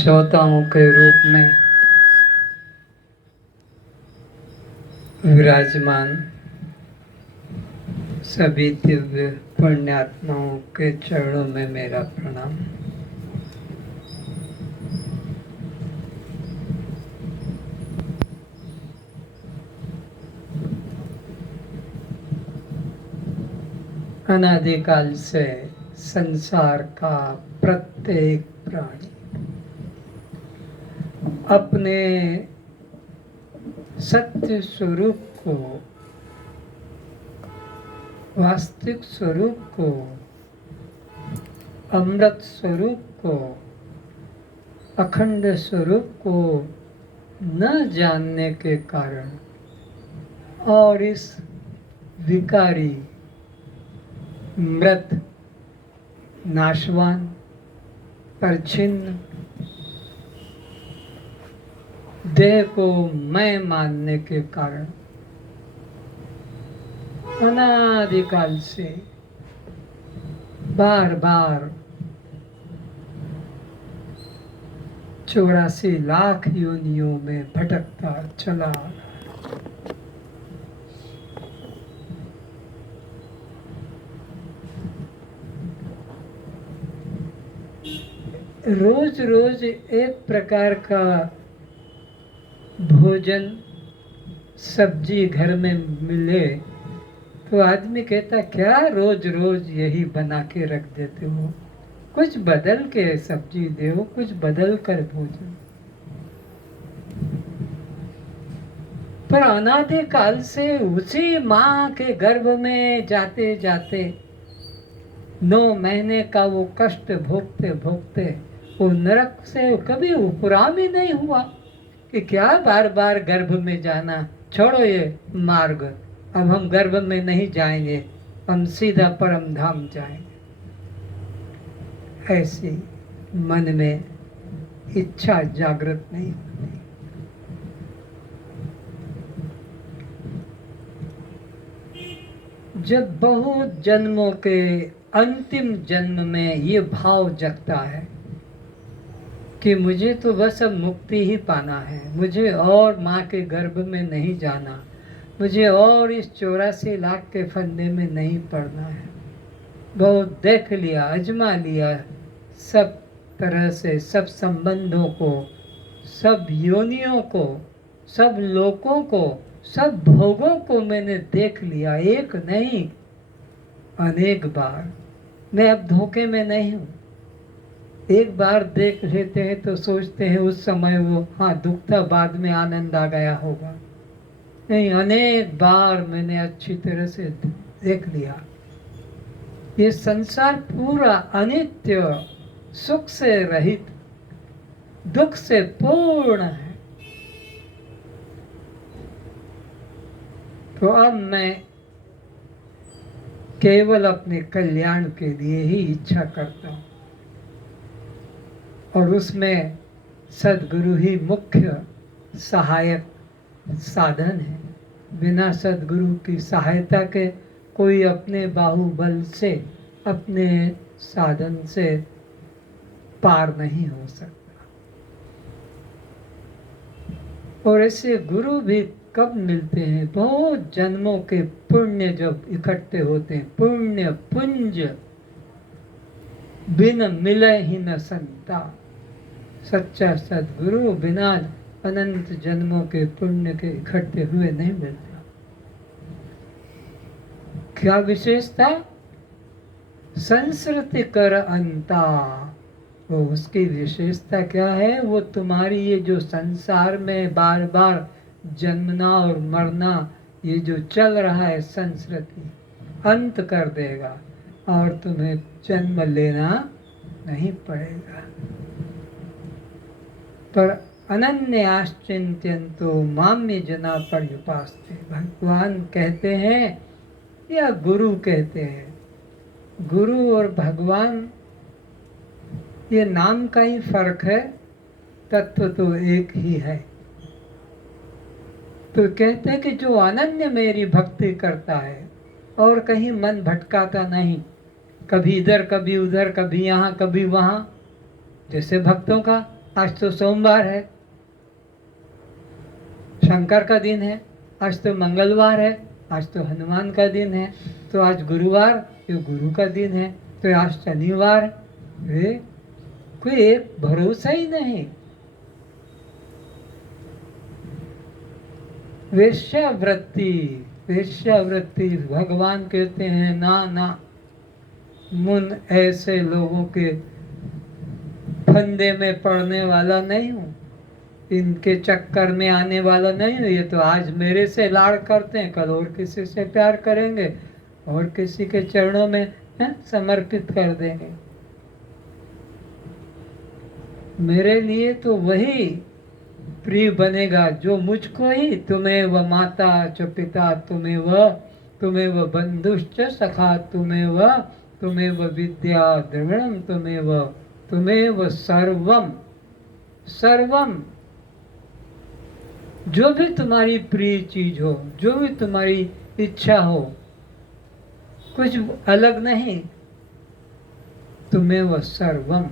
श्रोताओं के रूप में विराजमान सभी दिव्य पुण्यात्माओं के चरणों में मेरा प्रणाम। अनादिकाल से संसार का प्रत्येक प्राणी अपने सत्य स्वरूप को, वास्तविक स्वरूप को, अमृत स्वरूप को, अखंड स्वरूप को न जानने के कारण और इस विकारी, मृत, नाशवान, परछिन्न देह को मैं मानने के कारण अनादिकाल से बार बार 84 लाख योनियों में भटकता चला। रोज रोज एक प्रकार का भोजन सब्जी घर में मिले तो आदमी कहता क्या रोज रोज यही बना के रख देते हो, कुछ बदल के सब्जी दो, कुछ बदल कर भोजन। पर अनादिकाल से उसी माँ के गर्भ में जाते जाते 9 महीने का वो कष्ट भोगते भोगते वो नरक से कभी उपराम ही नहीं हुआ कि क्या बार बार गर्भ में जाना, छोड़ो ये मार्ग, अब हम गर्भ में नहीं जाएंगे, हम सीधा परम धाम जाएंगे। ऐसी मन में इच्छा जागृत नहीं होती। जब बहुत जन्मों के अंतिम जन्म में ये भाव जगता है कि मुझे तो बस अब मुक्ति ही पाना है, मुझे और माँ के गर्भ में नहीं जाना, मुझे और इस 84 लाख के फंदे में नहीं पड़ना है। बहुत देख लिया, आजमा लिया, सब तरह से सब संबंधों को, सब योनियों को, सब लोकों को, सब भोगों को मैंने देख लिया, एक नहीं अनेक बार। मैं अब धोखे में नहीं हूँ। एक बार देख लेते हैं तो सोचते हैं उस समय वो हाँ दुख था, बाद में आनंद आ गया होगा। नहीं, अनेक बार मैंने अच्छी तरह से देख लिया। ये संसार पूरा अनित्य, सुख से रहित, दुख से पूर्ण है। तो अब मैं केवल अपने कल्याण के लिए ही इच्छा करता हूँ और उसमें सद्गुरु ही मुख्य सहायक साधन है। बिना सद्गुरु की सहायता के कोई अपने बाहुबल से, अपने साधन से पार नहीं हो सकता। और ऐसे गुरु भी कब मिलते हैं? बहुत जन्मों के पुण्य जब इकट्ठे होते हैं, पुण्य पुंज बिन मिले ही न संता। सच्चा सद्गुरु बिना अनंत जन्मों के पुण्य के इकट्ठे हुए नहीं मिलता। क्या विशेषता? संस्कृति कर अंता। वो उसकी विशेषता क्या है? वो तुम्हारी ये जो संसार में बार बार जन्मना और मरना, ये जो चल रहा है संस्कृति, अंत कर देगा और तुम्हें जन्म लेना नहीं पड़ेगा। पर अनन्य आश्चिंत्यन्तो माम्य जना पर्युपास्ते। भगवान कहते हैं या गुरु कहते हैं, गुरु और भगवान ये नाम का ही फर्क है, तत्व तो एक ही है। तो कहते हैं कि जो अनन्य मेरी भक्ति करता है और कहीं मन भटकाता नहीं, कभी इधर कभी उधर, कभी यहाँ कभी वहाँ, जैसे भक्तों का आज तो सोमवार है, शंकर का दिन है, आज तो मंगलवार है, आज तो हनुमान का दिन है, तो आज गुरुवार, ये गुरु का दिन है, तो आज शनिवार। वे कोई एक भरोसा ही नहीं। वेश्यावृत्ति, वेश्यावृत्ति, भगवान कहते हैं ना ना, मुन ऐसे लोगों के फंदे में पड़ने वाला नहीं हूँ, इनके चक्कर में आने वाला नहीं हूँ। ये तो आज मेरे से लाड़ करते हैं, कल और किसी से प्यार करेंगे और किसी के चरणों में समर्पित कर देंगे। मेरे लिए तो वही प्रिय बनेगा जो मुझको ही, तुम्हें व माता च पिता, तुम्हें व बंधुश्च सखा, तुम्हें व विद्या द्रविणम, तुम्हें व सर्वम, सर्वम। जो भी तुम्हारी प्रिय चीज हो, जो भी तुम्हारी इच्छा हो, कुछ अलग नहीं, तुम्हें व सर्वम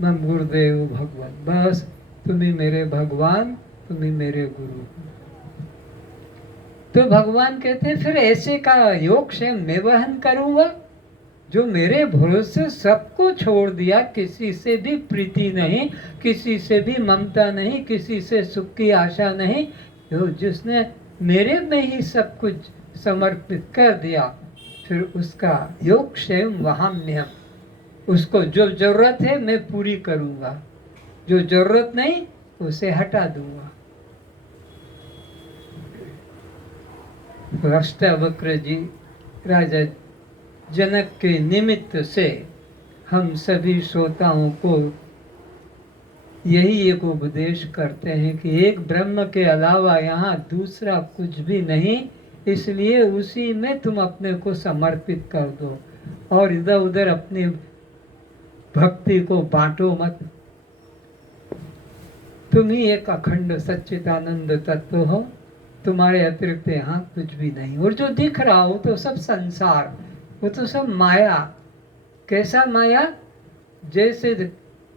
मम गुरुदेव भगवान। बस तुम ही मेरे भगवान, तुम ही मेरे गुरु। तो भगवान कहते फिर ऐसे का योग क्षेम मैं वहन करूंगा जो मेरे भरोसे सबको छोड़ दिया, किसी से भी प्रीति नहीं, किसी से भी ममता नहीं, किसी से सुख की आशा नहीं, जिसने मेरे में ही सब कुछ समर्पित कर दिया, फिर उसका योग क्षेम वहाम्यहम्, उसको जो जरूरत है मैं पूरी करूंगा, जो जरूरत नहीं उसे हटा दूंगा। अष्टावक्र जी राजा जनक के निमित्त से हम सभी श्रोताओं को यही एक उपदेश करते हैं कि एक ब्रह्म के अलावा यहाँ दूसरा कुछ भी नहीं, इसलिए उसी में तुम अपने को समर्पित कर दो और इधर उधर अपनी भक्ति को बांटो मत। तुम ही एक अखंड सच्चिदानंद तत्व हो, तुम्हारे अतिरिक्त यहाँ कुछ भी नहीं। और जो दिख रहा हो तो सब संसार, वो तो सब माया। कैसा माया? जैसे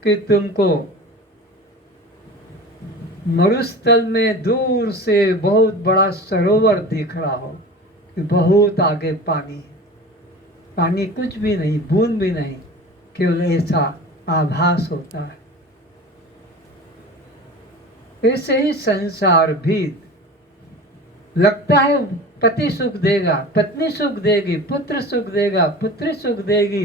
कि तुमको मरुस्थल में दूर से बहुत बड़ा सरोवर दिख रहा हो कि बहुत आगे पानी है, पानी कुछ भी नहीं, बूंद भी नहीं, केवल ऐसा आभास होता है। ऐसे ही संसार भी लगता है पति सुख देगा, पत्नी सुख देगी, पुत्र सुख देगा, पुत्री सुख देगी,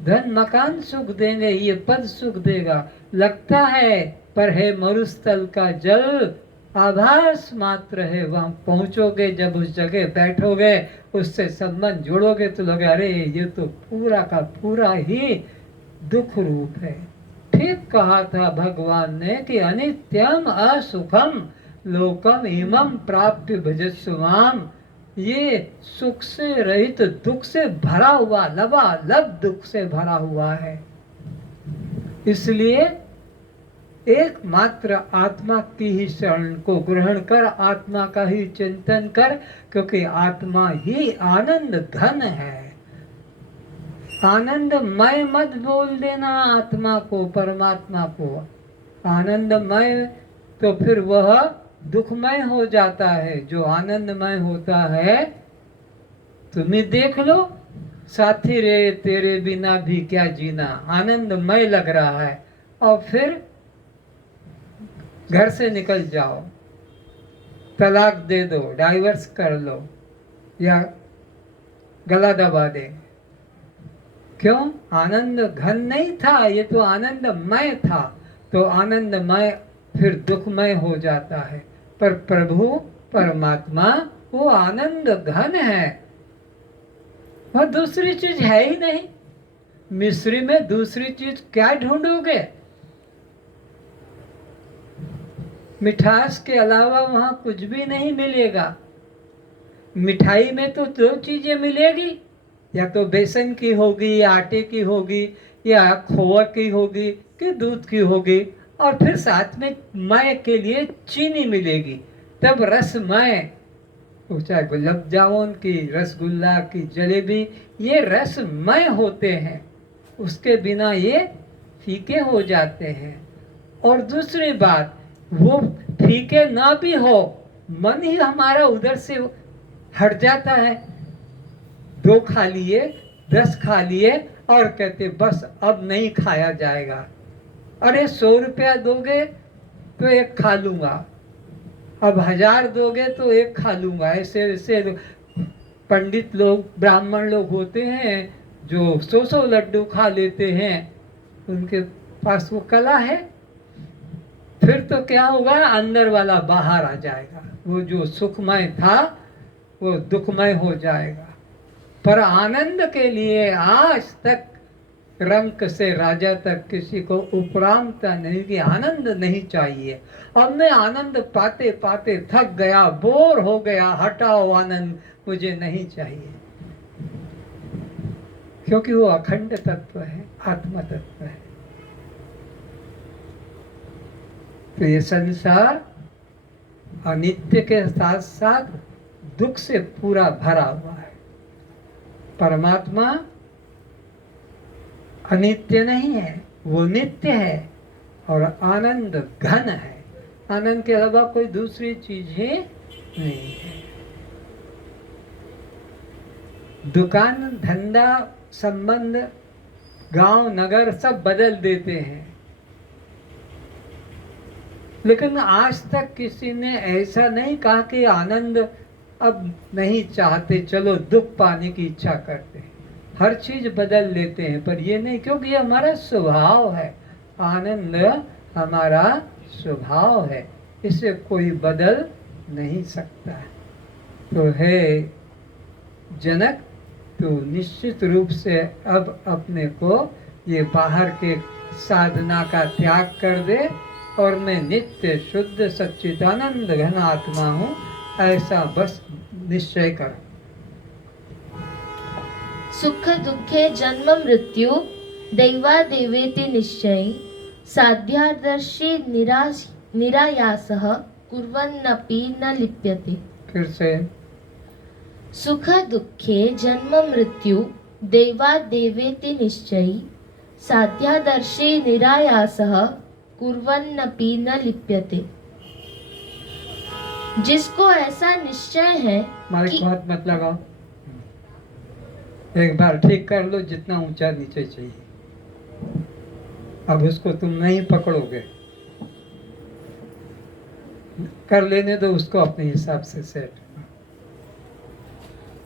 धन मकान सुख देंगे, ये पद सुख देगा, लगता है, पर है मरुस्थल का जल, आभास मात्र है। वहां पहुंचोगे, जब उस जगह बैठोगे, उससे संबंध जोड़ोगे तो लगे अरे ये तो पूरा का पूरा ही दुख रूप है। ठीक कहा था भगवान ने कि अनित्यम असुखम लोकम इमं प्राप्य भजस्व माम, ये सुख से रहित दुख से भरा हुआ, लबालब दुख से भरा हुआ है। इसलिए एकमात्र आत्मा की ही शरण को ग्रहण कर, आत्मा का ही चिंतन कर, क्योंकि आत्मा ही आनंद घन है। आनंदमय मत बोल देना आत्मा को, परमात्मा को। आनंदमय तो फिर वह दुखमय हो जाता है। जो आनंदमय होता है, तुम्हें देख लो, साथी रे तेरे बिना भी क्या जीना, आनंदमय लग रहा है, और फिर घर से निकल जाओ, तलाक दे दो, डाइवर्स कर लो या गला दबा दे। क्यों? आनंद घन नहीं था, ये तो आनंदमय था। तो आनंदमय फिर दुखमय हो जाता है, पर प्रभु परमात्मा वो आनंद घन है, वह दूसरी चीज है ही नहीं। मिस्री में दूसरी चीज क्या ढूंढोगे? मिठास के अलावा वहां कुछ भी नहीं मिलेगा। मिठाई में तो दो चीजें मिलेगी, या तो बेसन की होगी, या आटे की होगी, या खोआ की होगी, कि दूध की होगी, और फिर साथ में मय के लिए चीनी मिलेगी, तब रसमय। चाहे गुलाब जामुन की, रसगुल्ला की, जलेबी, ये रसमय होते हैं, उसके बिना ये फीके हो जाते हैं। और दूसरी बात, वो फीके ना भी हो, मन ही हमारा उधर से हट जाता है। 2 खा लिए, 10 खा लिए और कहते बस अब नहीं खाया जाएगा। अरे 100 रुपया दोगे तो 1 खा लूंगा, अब 1000 दोगे तो 1 खा लूंगा। ऐसे ऐसे पंडित लोग, ब्राह्मण लोग होते हैं जो 100 लड्डू खा लेते हैं, उनके पास वो कला है। फिर तो क्या होगा, अंदर वाला बाहर आ जाएगा, वो जो सुखमय था वो दुखमय हो जाएगा। पर आनंद के लिए आज तक रंक से राजा तक किसी को उपरामता नहीं कि आनंद नहीं चाहिए। अब मैं आनंद पाते पाते थक गया, बोर हो गया, हटाओ आनंद, मुझे नहीं चाहिए। क्योंकि वो अखंड तत्व है, आत्मा तत्व है। तो ये संसार अनित्य के साथ साथ दुख से पूरा भरा हुआ है। परमात्मा अनित्य नहीं है, वो नित्य है और आनंद घन है। आनंद के अलावा कोई दूसरी चीज ही नहीं है। दुकान, धंधा, संबंध, गांव, नगर सब बदल देते हैं, लेकिन आज तक किसी ने ऐसा नहीं कहा कि आनंद अब नहीं चाहते, चलो दुख पाने की इच्छा करते हैं। हर चीज बदल लेते हैं, पर ये नहीं, क्योंकि ये हमारा स्वभाव है। आनंद हमारा स्वभाव है, इसे कोई बदल नहीं सकता। तो है जनक, तो निश्चित रूप से अब अपने को ये बाहर के साधना का त्याग कर दे और मैं नित्य शुद्ध सच्चिदानंद घन आत्मा हूँ, ऐसा बस निश्चय कर। सुख दुखे जन्म मृत्यु दैवादेवेति निश्चय साध्यादर्शी निरायासः कुर्वन्नपि न लिप्यते। फिर से, सुख दुखे जन्म मृत्यु दैवादेवेति निश्चय साध्यादर्शी निरायासः कुर्वन्नपि न लिप्यते। जिसको ऐसा निश्चय है मालिक हाथ मत लगाओ, एक बार ठीक कर लो, जितना ऊंचा नीचे चाहिए। अब उसको तुम नहीं पकड़ोगे, कर लेने दो उसको अपने हिसाब से सेट।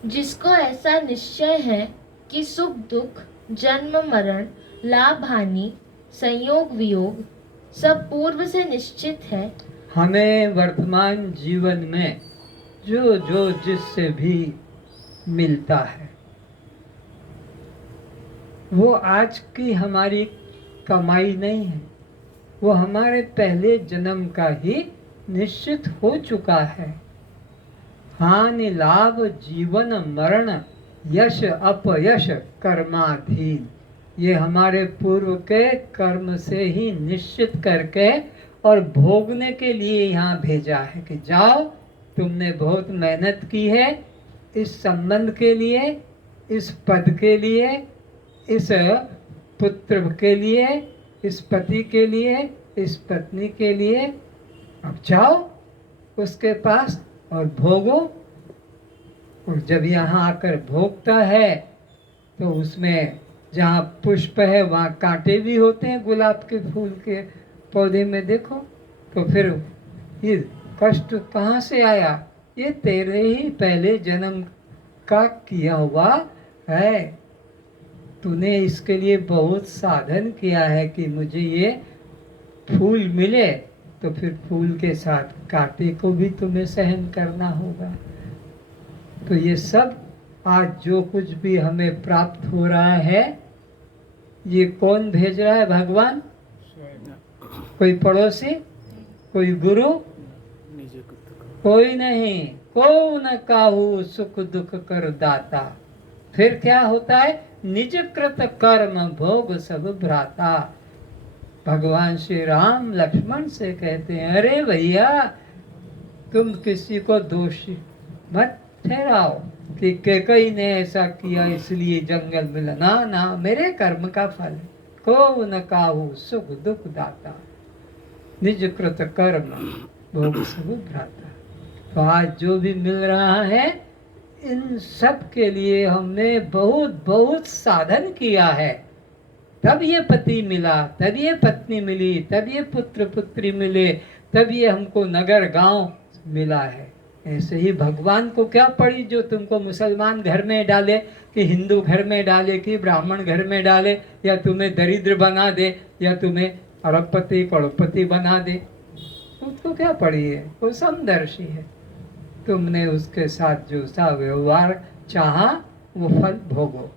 जिसको ऐसा निश्चय है कि सुख दुख जन्म मरण लाभ हानि संयोग वियोग सब पूर्व से निश्चित है। हमें वर्तमान जीवन में जो जो जिससे भी मिलता है वो आज की हमारी कमाई नहीं है, वो हमारे पहले जन्म का ही निश्चित हो चुका है। हानि लाभ जीवन मरण यश अपयश कर्माधीन, ये हमारे पूर्व के कर्म से ही निश्चित करके और भोगने के लिए यहाँ भेजा है कि जाओ, तुमने बहुत मेहनत की है इस संबंध के लिए, इस पद के लिए, इस पुत्र के लिए, इस पति के लिए, इस पत्नी के लिए, अब जाओ उसके पास और भोगो। और जब यहाँ आकर भोगता है तो उसमें जहाँ पुष्प है वहाँ कांटे भी होते हैं, गुलाब के फूल के पौधे में देखो, तो फिर ये कष्ट कहाँ से आया? ये तेरे ही पहले जन्म का किया हुआ है। तूने इसके लिए बहुत साधन किया है कि मुझे ये फूल मिले, तो फिर फूल के साथ कांटे को भी तुम्हें सहन करना होगा। तो ये सब आज जो कुछ भी हमें प्राप्त हो रहा है, ये कौन भेज रहा है? भगवान? कोई पड़ोसी, कोई गुरु? कोई नहीं। को न काहू सुख दुख कर दाता। फिर क्या होता है? निज कृत कर्म भोग सब भ्राता। भगवान श्री राम लक्ष्मण से कहते हैं, अरे भैया तुम किसी को दोषी मत ठहराओ कि कैकई ने ऐसा किया इसलिए जंगल मिला। ना ना, मेरे कर्म का फल। को न काहू सुख दुख दाता। निज कृत कर्म भोग सब भ्राता। तो आज जो भी मिल रहा है इन सब के लिए हमने बहुत बहुत साधन किया है, तब ये पति मिला, तब ये पत्नी मिली, तब ये पुत्र पुत्री मिले, तब ये हमको नगर गांव मिला है। ऐसे ही भगवान को क्या पड़ी जो तुमको मुसलमान घर में डाले, कि हिंदू घर में डाले, कि ब्राह्मण घर में डाले, या तुम्हें दरिद्र बना दे, या तुम्हें अरबपति करोड़पति बना दे। उसको क्या पड़ी है? वो समदर्शी है। तुमने उसके साथ जो सा व्यवहार चाहा वो फल भोगो।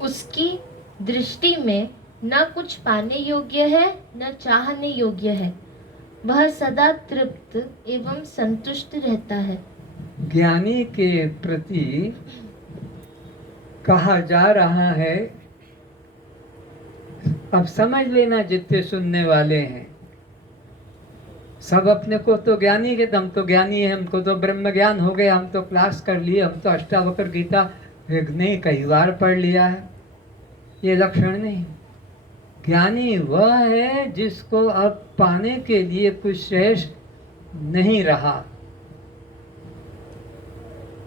उसकी दृष्टि में न कुछ पाने योग्य है न चाहने योग्य है। वह सदा तृप्त एवं संतुष्ट रहता है। ज्ञानी के प्रति कहा जा रहा है, अब समझ लेना जितने सुनने वाले हैं, सब अपने को तो ज्ञानी के, हम तो ज्ञानी है, हमको तो ब्रह्म ज्ञान हो गया, हम तो क्लास कर लिए, हम तो अष्टावक्र गीता नहीं कई बार पढ़ लिया है। ये लक्षण नहीं। ज्ञानी वह है जिसको अब पाने के लिए कुछ शेष नहीं रहा,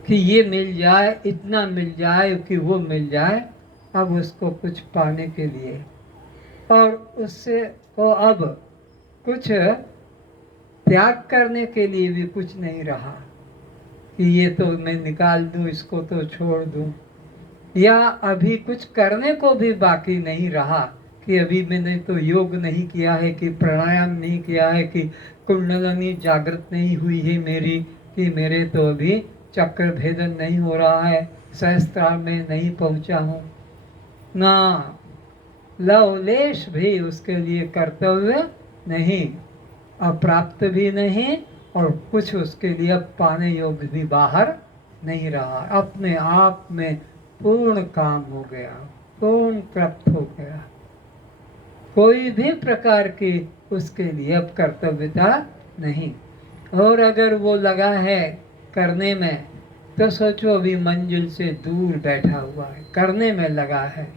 कि ये मिल जाए, इतना मिल जाए, कि वो मिल जाए। अब उसको कुछ पाने के लिए और उससे को अब कुछ त्याग करने के लिए भी कुछ नहीं रहा, कि ये तो मैं निकाल दूं, इसको तो छोड़ दूं, या अभी कुछ करने को भी बाकी नहीं रहा, कि अभी मैंने तो योग नहीं किया है, कि प्राणायाम नहीं किया है, कि कुंडलिनी जागृत नहीं हुई है मेरी, कि मेरे तो अभी चक्र भेदन नहीं हो रहा है, सहस्त्रार में नहीं पहुंचा हूँ ना, लवलेश भी उसके लिए कर्तव्य नहीं, अप्राप्त भी नहीं, और कुछ उसके लिए अब पाने योग्य भी बाहर नहीं रहा। अपने आप में पूर्ण काम हो गया, पूर्ण तृप्त हो गया। कोई भी प्रकार की उसके लिए अब कर्तव्यता नहीं। और अगर वो लगा है करने में, तो सोचो अभी मंजिल से दूर बैठा हुआ है, करने में लगा है,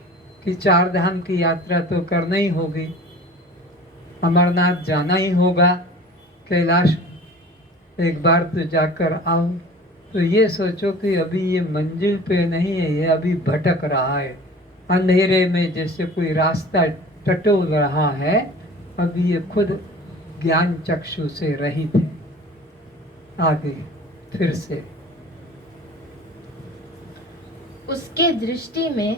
कि 4 धाम की यात्रा तो करना ही होगी, अमरनाथ जाना ही होगा, कैलाश एक बार तो जाकर आओ। तो ये सोचो कि अभी ये मंजिल पे नहीं है, ये अभी भटक रहा है, अंधेरे में जैसे कोई रास्ता टटोल रहा है। अभी ये खुद ज्ञान चक्षु से रहित है। आगे फिर से, उसके दृष्टि में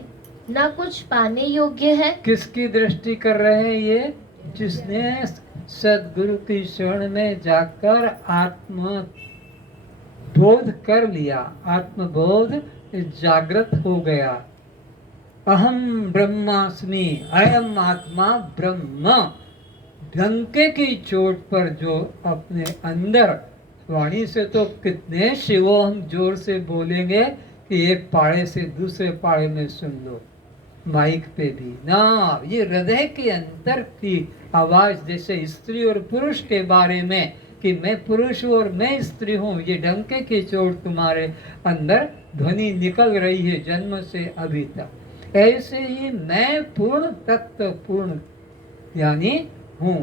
न कुछ पाने योग्य है। किसकी दृष्टि कर रहे हैं ये? जिसने सदगुरु की शरण में जाकर आत्म बोध कर लिया, आत्मबोध जागृत हो गया। अहम ब्रह्मास्मि, अयम आत्मा ब्रह्म, डंके की चोट पर जो अपने अंदर, वाणी से तो कितने शिवो हम जोर से बोलेंगे कि एक पाड़े से दूसरे पाड़े में सुन लो, माइक पे भी ना, ये हृदय के अंदर की आवाज, जैसे स्त्री और पुरुष के बारे में कि मैं पुरुष हूँ और मैं स्त्री हूँ, ये डंके की चोट तुम्हारे अंदर ध्वनि निकल रही है जन्म से अभी तक। ऐसे ही मैं पूर्ण तत्व पूर्ण यानी हूँ,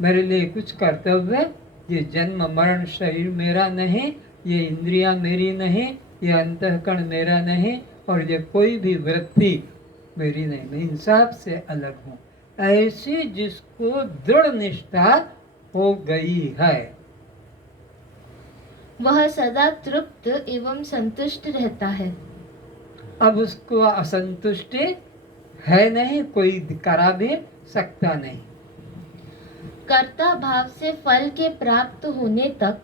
मेरे लिए कुछ कर्तव्य, ये जन्म मरण शरीर मेरा नहीं, ये इंद्रियां मेरी नहीं, ये अंतःकरण मेरा नहीं, और ये कोई भी वृत्ति मेरी नहीं, मैं इन सब से अलग हूँ। ऐसी जिसको दृढ़ निष्ठा हो गई है, वह सदा तृप्त एवं संतुष्ट रहता है। अब उसको असंतुष्टि है नहीं, कोई करा भी सकता नहीं। कर्ता भाव से फल के प्राप्त होने तक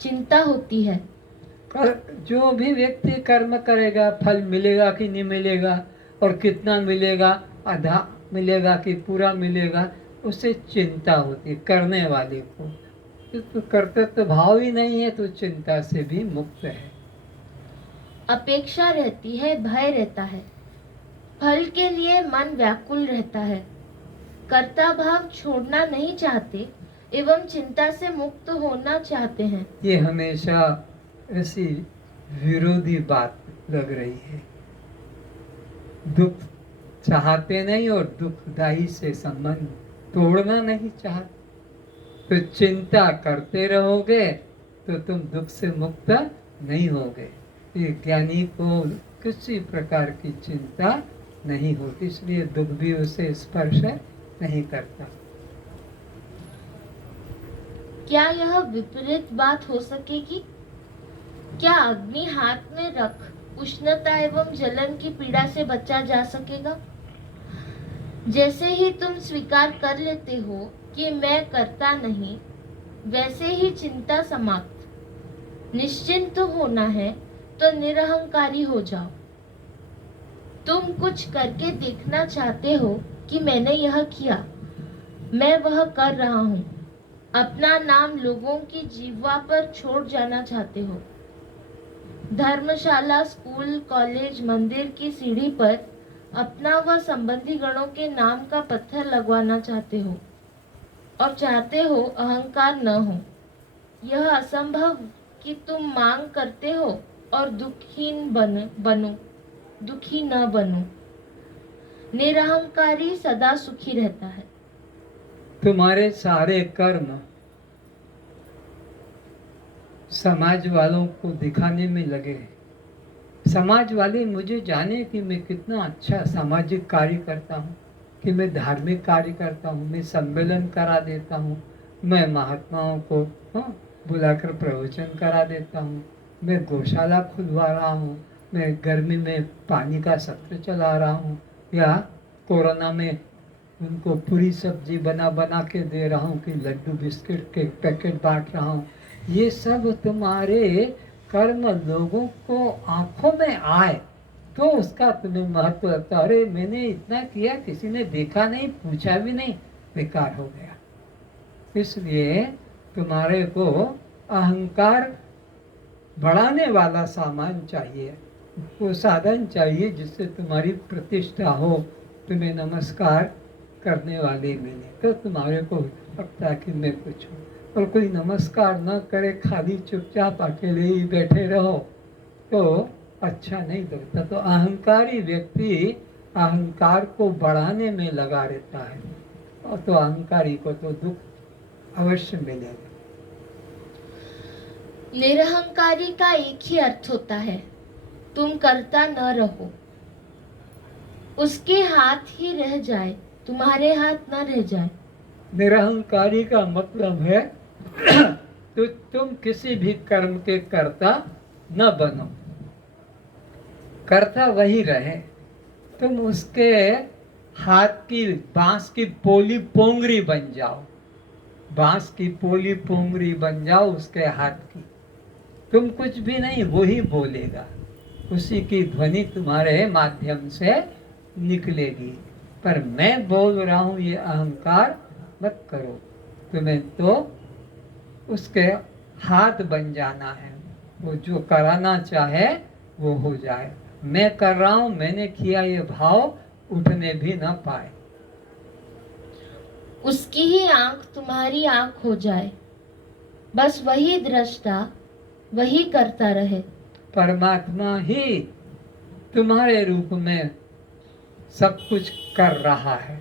चिंता होती है। जो भी व्यक्ति कर्म करेगा, फल मिलेगा कि नहीं मिलेगा, और कितना मिलेगा, आधा मिलेगा कि पूरा मिलेगा, उससे चिंता होती है करने वाले को। तो कर्तव्य भाव ही नहीं है तो चिंता से भी मुक्त है। अपेक्षा रहती है, भय रहता है, फल के लिए मन व्याकुल रहता है। कर्ता भाव छोड़ना नहीं चाहते एवं चिंता से मुक्त होना चाहते हैं। ये हमेशा ऐसी विरोधी बात लग रही है। दुख चाहते नहीं और दुखदाई से संबंध तोड़ना नहीं चाहते। तो चिंता करते रहोगे तो तुम दुख से मुक्त नहीं होगे। ये ज्ञानी को किसी प्रकार की चिंता नहीं होती, इसलिए दुख भी उसे स्पर्श नहीं करता। क्या यह विपरीत बात हो सकेगी? क्या अग्नि हाथ में रख उष्णता एवं जलन की पीड़ा से बचा जा सकेगा? जैसे ही तुम स्वीकार कर लेते हो कि मैं करता नहीं, वैसे ही चिंता समाप्त। निश्चिंत होना है तो निरहंकारी हो जाओ। तुम कुछ करके देखना चाहते हो कि मैंने यह किया, मैं वह कर रहा हूँ। अपना नाम लोगों की जीवा पर छोड़ जाना चाहते हो। धर्मशाला, स्कूल, कॉलेज, मंदिर की सीढ़ी पर अपना व संबंधी गणों के नाम का पत्थर लगवाना चाहते हो और चाहते हो अहंकार न हो। यह असंभव कि तुम मांग करते हो और दुखी न बनो। निरहंकारी सदा सुखी रहता है। तुम्हारे सारे कर्म समाज वालों को दिखाने में लगे। समाज वाले मुझे जाने कि मैं कितना अच्छा सामाजिक कार्य करता हूँ, कि मैं धार्मिक कार्य करता हूँ, मैं सम्मेलन करा देता हूँ, मैं महात्माओं को बुलाकर प्रवचन करा देता हूँ, मैं गौशाला खुलवा रहा हूँ, मैं गर्मी में पानी का सत्र चला रहा हूँ, या कोरोना में उनको पूरी सब्जी बना बना के दे रहा हूँ, कि लड्डू बिस्किट के पैकेट बांट रहा हूँ। ये सब तुम्हारे कर्म लोगों को आंखों में आए तो उसका तुम्हें महत्व लगता। अरे मैंने इतना किया, किसी ने देखा नहीं, पूछा भी नहीं, बेकार हो गया। इसलिए तुम्हारे को अहंकार बढ़ाने वाला सामान चाहिए, वो साधन चाहिए जिससे तुम्हारी प्रतिष्ठा हो, तुम्हें नमस्कार करने वाले मिले, तो तुम्हारे को लगता है कि मैं कुछ हूँ। और कोई नमस्कार न करे, खाली चुपचाप अकेले ही बैठे रहो तो अच्छा नहीं लगता। तो अहंकारी व्यक्ति अहंकार को बढ़ाने में लगा रहता है, और तो अहंकारी को तो दुख अवश्य मिलेगा। निरहंकारी का एक ही अर्थ होता है, तुम करता न रहो। उसके हाथ ही रह जाए, तुम्हारे हाथ न रह जाए। निरहंकारी का मतलब है तो तुम किसी भी कर्म के कर्ता न बनो, कर्ता वही रहे, तुम उसके हाथ की बांस की पोली पोंगरी बन जाओ, बांस की पोली पोंगरी बन जाओ उसके हाथ की। तुम कुछ भी नहीं, वो ही बोलेगा, उसी की ध्वनि तुम्हारे माध्यम से निकलेगी। पर मैं बोल रहा हूँ ये अहंकार मत करो, तुम्हें तो उसके हाथ बन जाना है, वो जो कराना चाहे वो हो जाए। मैं कर रहा हूँ, मैंने किया, ये भाव उठने भी न पाए। उसकी ही आंख तुम्हारी आंख हो जाए, बस वही दृष्टा, वही करता रहे। परमात्मा ही तुम्हारे रूप में सब कुछ कर रहा है।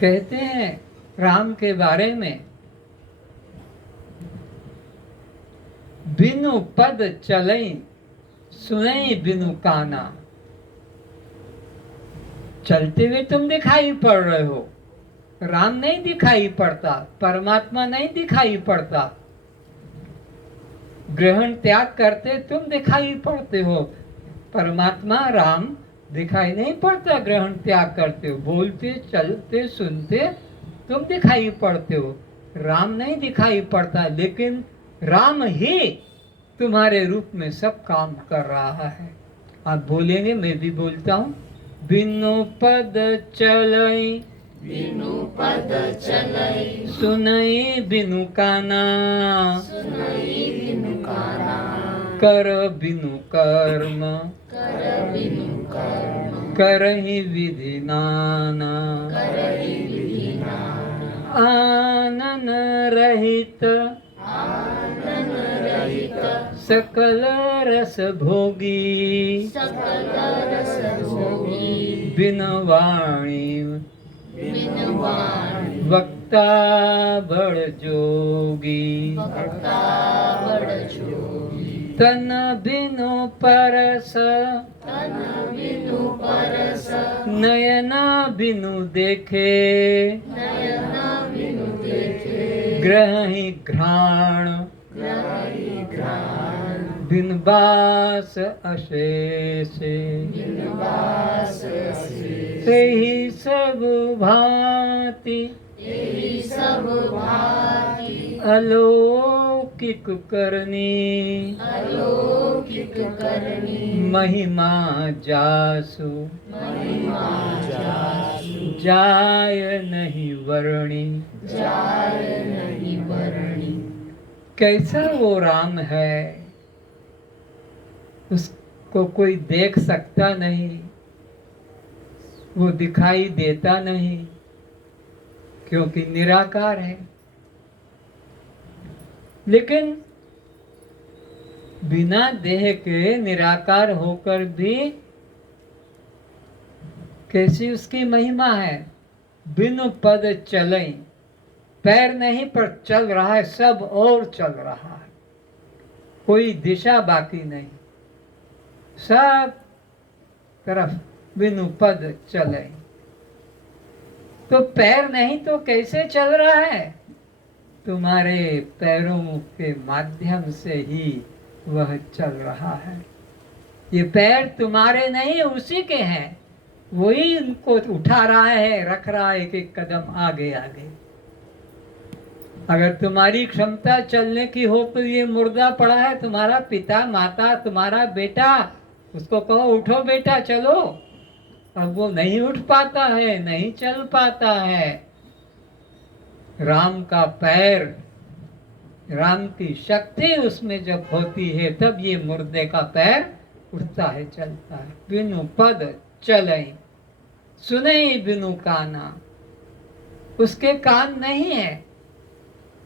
कहते हैं राम के बारे में, बिनु पद चलई सुनई बिनु काना। चलते हुए तुम दिखाई पड़ रहे हो, राम नहीं दिखाई पड़ता, परमात्मा नहीं दिखाई पड़ता। ग्रहण त्याग करते तुम दिखाई पड़ते हो, परमात्मा राम दिखाई नहीं पड़ता। ग्रहण त्याग करते हो, बोलते चलते सुनते तुम दिखाई पड़ते हो, राम नहीं दिखाई पड़ता। लेकिन राम ही तुम्हारे रूप में सब काम कर रहा है। आप बोलेंगे, मैं भी बोलता हूँ, बिनु पद चलई, बिनु पद चलई सुनई बिनु काना, सुनई बिनु काना। कर बिनु कर्म, कर बिनु कर्म। करहि विधि नाना, करहि विधि नाना। आनन रहित, आनन रहित सकल रस भोगी सकल रस भोगी बिन वाणी बिन वाणी वक्ता बड़ जोगी वक्ता बड़ जोगी तन बिनु परस तन बिनु परस नयन बिनु देखे नयन बिनु देखे ग्रहि घ्राण ग्रहि घ्राण बिन बास अशेष बिन वास से तेहि सब भांति तेरी सब भांति अलौकिक करनी अलौकिक करनी महिमा जासु महिमा जासु जाय नहीं वर्णी। जाय नहीं वर्णी कैसा वो राम है, उसको कोई देख सकता नहीं, वो दिखाई देता नहीं, क्योंकि निराकार है। लेकिन बिना देह के निराकार होकर भी कैसी उसकी महिमा है। बिनु पद चलें, पैर नहीं पर चल रहा है, सब और चल रहा है, कोई दिशा बाकी नहीं, सब तरफ बिनु पद चले। तो पैर नहीं तो कैसे चल रहा है? तुम्हारे पैरों के माध्यम से ही वह चल रहा है। ये पैर तुम्हारे नहीं, उसी के हैं, वही उनको उठा रहा है, रख रहा है एक एक कदम आगे आगे। अगर तुम्हारी क्षमता चलने की हो तो ये मुर्दा पड़ा है, तुम्हारा पिता माता तुम्हारा बेटा, उसको कहो उठो बेटा चलो, अब वो नहीं उठ पाता है, नहीं चल पाता है। राम का पैर, राम की शक्ति उसमें जब होती है तब ये मुर्दे का पैर उठता है, चलता है। बिनु पद चले सुने बिनु काना, उसके कान नहीं है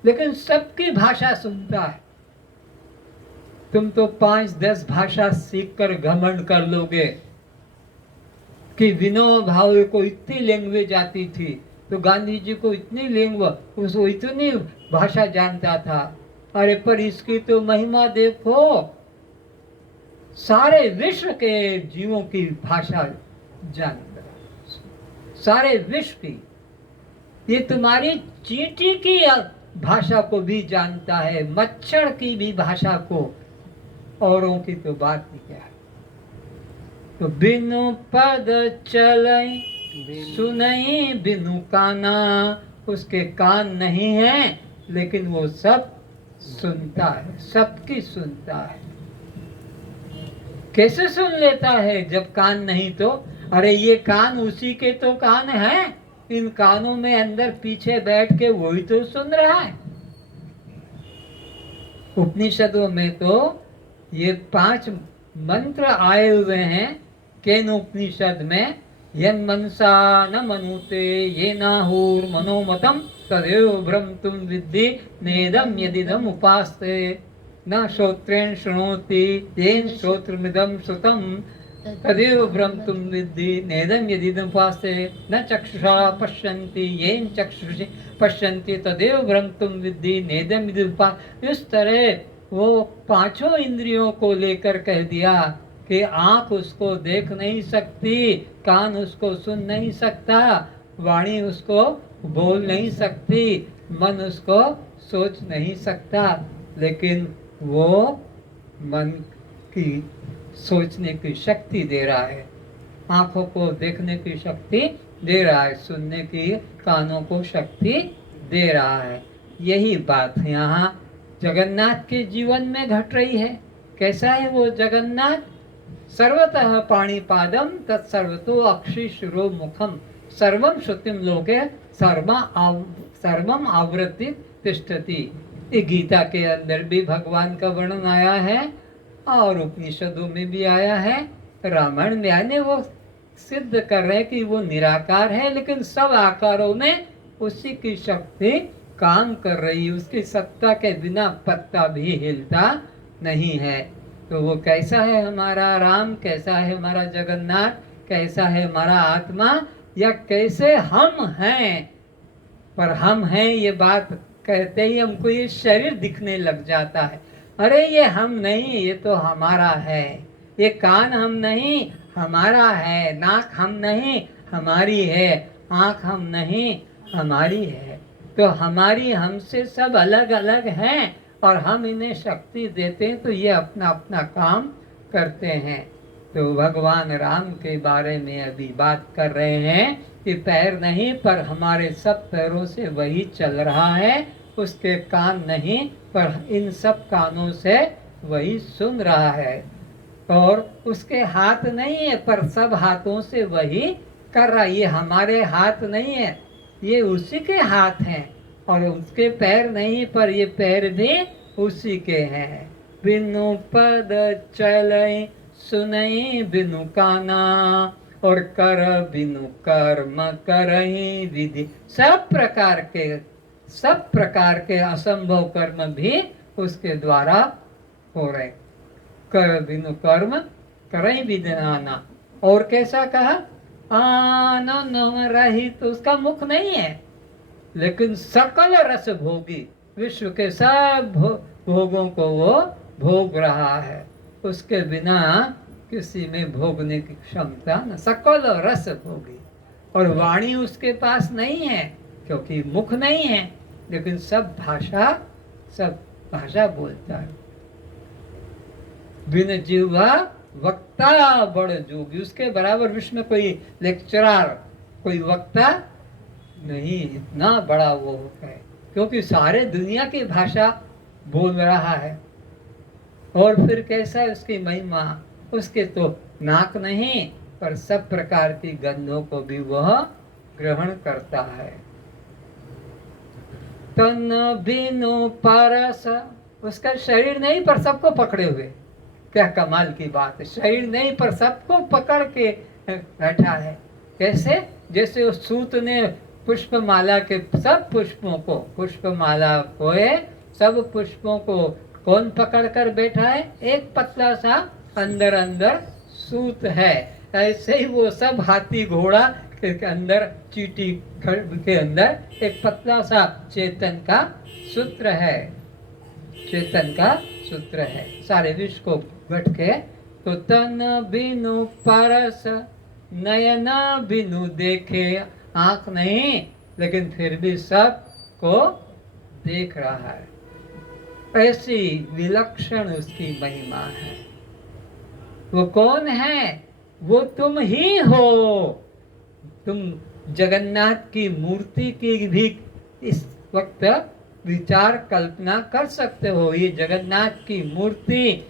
लेकिन सबकी भाषा सुनता है। तुम तो 5-10 भाषा सीखकर घमंड कर लोगे कि विनोबा भावे को इतनी लैंग्वेज आती थी, तो गांधी जी को इतनी लैंग्वेज, उसको इतनी भाषा जानता था। अरे पर इसकी तो महिमा देखो, सारे विश्व के जीवों की भाषा जानता, सारे विश्व की। ये तुम्हारी चींटी की भाषा को भी जानता है, मच्छर की भी भाषा को, औरों की तो बात ही क्या है। तो बिनु पद चले सुनई बिनु काना, उसके कान नहीं है लेकिन वो सब सुनता है, सबकी सुनता है। कैसे सुन लेता है जब कान नहीं तो? अरे ये कान उसी के तो कान हैं, इन कानों में अंदर पीछे बैठ के वही तो सुन रहा है। उपनिषदों में तो ये 5 मंत्र आए हुए हैं। केन उपनिषद में यन मनसा न मनुते ये नाहुर मनोमतम तदेव भ्रमतुम विद्धि नेदम यदिदम उपास्ते न श्रोत्रेण शृणोति येन श्रोत्रमिदम श्रुतम तदेव भ्रमतुम विद्धि नेदम यदिदम उपास्ते न चक्षुषा पश्यन्ति येन चक्षुषि पश्यन्ति तदेव भ्रमतुम विद्धि नेदम यदिदम उपास्ते। इस तरह वो 5 इंद्रियों को लेकर कह दिया कि आंख उसको देख नहीं सकती, कान उसको सुन नहीं सकता, वाणी उसको बोल नहीं सकती, मन उसको सोच नहीं सकता, लेकिन वो मन की सोचने की शक्ति दे रहा है, आंखों को देखने की शक्ति दे रहा है, सुनने की कानों को शक्ति दे रहा है। यही बात यहाँ जगन्नाथ के जीवन में घट रही है। कैसा है वो जगन्नाथ? सर्वतः पाणिपादम तत्सर्वतो अक्षिशिरो मुखम सर्वम श्रुतिम लोके सर्वम आवृत्ति तिष्ठति। ये गीता के अंदर भी भगवान का वर्णन आया है और उपनिषदों में भी आया है, रामायण में आने वो सिद्ध कर रहे कि वो निराकार है, लेकिन सब आकारों में उसी की शक्ति काम कर रही है। उसकी सत्ता के बिना पत्ता भी हिलता नहीं है। तो वो कैसा है हमारा राम, कैसा है हमारा जगन्नाथ, कैसा है हमारा आत्मा, या कैसे हम हैं। पर हम हैं ये बात कहते ही हमको ये शरीर दिखने लग जाता है। अरे ये हम नहीं, ये तो हमारा है। ये कान हम नहीं, हमारा है। नाक हम नहीं, हमारी है। आँख हम नहीं, हमारी है। तो हमारी हमसे सब अलग अलग हैं, और हम इन्हें शक्ति देते हैं तो ये अपना अपना काम करते हैं। तो भगवान राम के बारे में अभी बात कर रहे हैं कि पैर नहीं, पर हमारे सब पैरों से वही चल रहा है। उसके कान नहीं, पर इन सब कानों से वही सुन रहा है। और उसके हाथ नहीं है, पर सब हाथों से वही कर रहा है। ये हमारे हाथ नहीं है, ये उसी के हाथ हैं। और उसके पैर नहीं, पर ये पैर भी उसी के हैं। बिनु पद चलई सुनई बिनु काना, और कर बिनु कर्म करई विधि। सब प्रकार के असंभव कर्म भी उसके द्वारा हो रहे। कर बिनु कर्म करई विधि नाना। और कैसा कहा, आनंद रहित, तो उसका मुख नहीं है, लेकिन सकल रस भोगी, विश्व के सब भोगों को वो भोग रहा है। उसके बिना किसी में भोगने की क्षमता न, सकल रस भोगी। और वाणी उसके पास नहीं है, क्योंकि मुख नहीं है, लेकिन सब भाषा बोलता है। बिन जिह्वा वक्ता बड़ जोगी, उसके बराबर विश्व में कोई लेक्चरर, कोई वक्ता नहीं, इतना बड़ा वो है, क्योंकि सारे दुनिया की भाषा बोल रहा है। और फिर कैसा है उसकी महिमा, उसके तो नाक नहीं, पर सब प्रकार की गंधों को भी वह ग्रहण करता है। तन बिनु पारस, उसका शरीर नहीं, पर सबको पकड़े हुए। क्या कमाल की बात है, शरीर नहीं पर सबको पकड़ के बैठा है। कैसे, जैसे उस सूत ने पुष्पमाला के सब पुष्पों को, पुष्पमाला को सब पुष्पों को कौन पकड़ कर बैठा है, एक पतला सा अंदर अंदर सूत है। ऐसे ही वो सब हाथी घोड़ा के अंदर, चींटी के अंदर एक पतला सा चेतन का सूत्र है, चेतन का सूत्र है, सारे विश्व को घट के। तो तन बिनु परस, नयन बिनु देखे, आंख नहीं, लेकिन फिर भी सब को देख रहा है। ऐसी विलक्षण उसकी महिमा है। वो कौन है, वो तुम ही हो। तुम जगन्नाथ की मूर्ति की भी इस वक्त विचार कल्पना कर सकते हो। ये जगन्नाथ की मूर्ति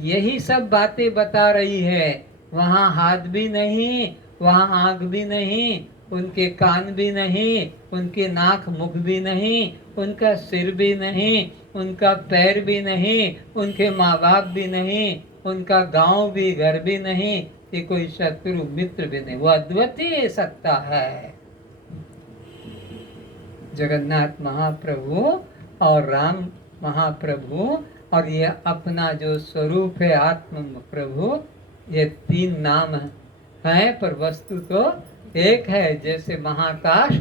यही सब बातें बता रही है। वहाँ हाथ भी नहीं, वहाँ आँख भी नहीं, उनके कान भी नहीं, उनके नाक मुख भी नहीं, उनका सिर भी नहीं, उनका पैर भी नहीं, उनके माँ बाप भी नहीं, उनका गांव भी, घर भी नहीं, कि कोई शत्रु मित्र भी नहीं। वो अद्वितीय सत्ता है जगन्नाथ महाप्रभु और राम महाप्रभु। और ये अपना जो स्वरूप है आत्म प्रभु, ये तीन नाम हैं, पर वस्तु तो एक है। जैसे महाकाश,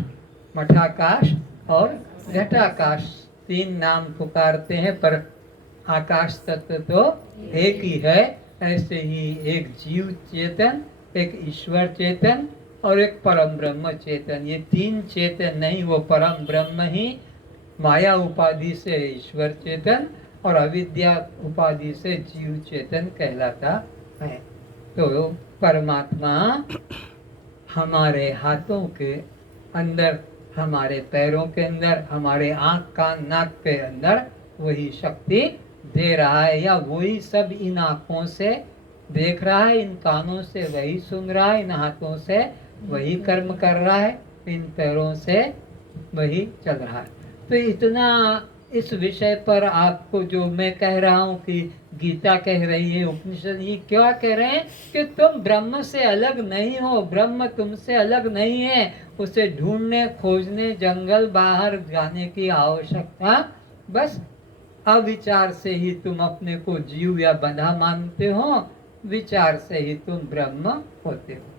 मठाकाश और घटाकाश, तीन नाम पुकारते हैं, पर आकाश तत्व तो एक ही है। ऐसे ही एक जीव चेतन, एक ईश्वर चेतन और एक परम ब्रह्म चेतन। ये तीन चेतन नहीं, वो परम ब्रह्म ही माया उपाधि से ईश्वर चेतन और अविद्या उपाधि से जीव चेतन कहलाता है। तो परमात्मा हमारे हाथों के अंदर, हमारे पैरों के अंदर, हमारे आँख कान नाक के अंदर वही शक्ति दे रहा है, या वही सब इन आँखों से देख रहा है, इन कानों से वही सुन रहा है, इन हाथों से वही कर्म कर रहा है, इन पैरों से वही चल रहा है। तो इतना इस विषय पर आपको जो मैं कह रहा हूँ कि गीता कह रही है, उपनिषद ये क्या कह रहे हैं कि तुम ब्रह्म से अलग नहीं हो, ब्रह्म तुमसे अलग नहीं है। उसे ढूंढने खोजने जंगल बाहर जाने की आवश्यकता बस अविचार से ही तुम अपने को जीव या बंधा मानते हो, विचार से ही तुम ब्रह्म होते हो।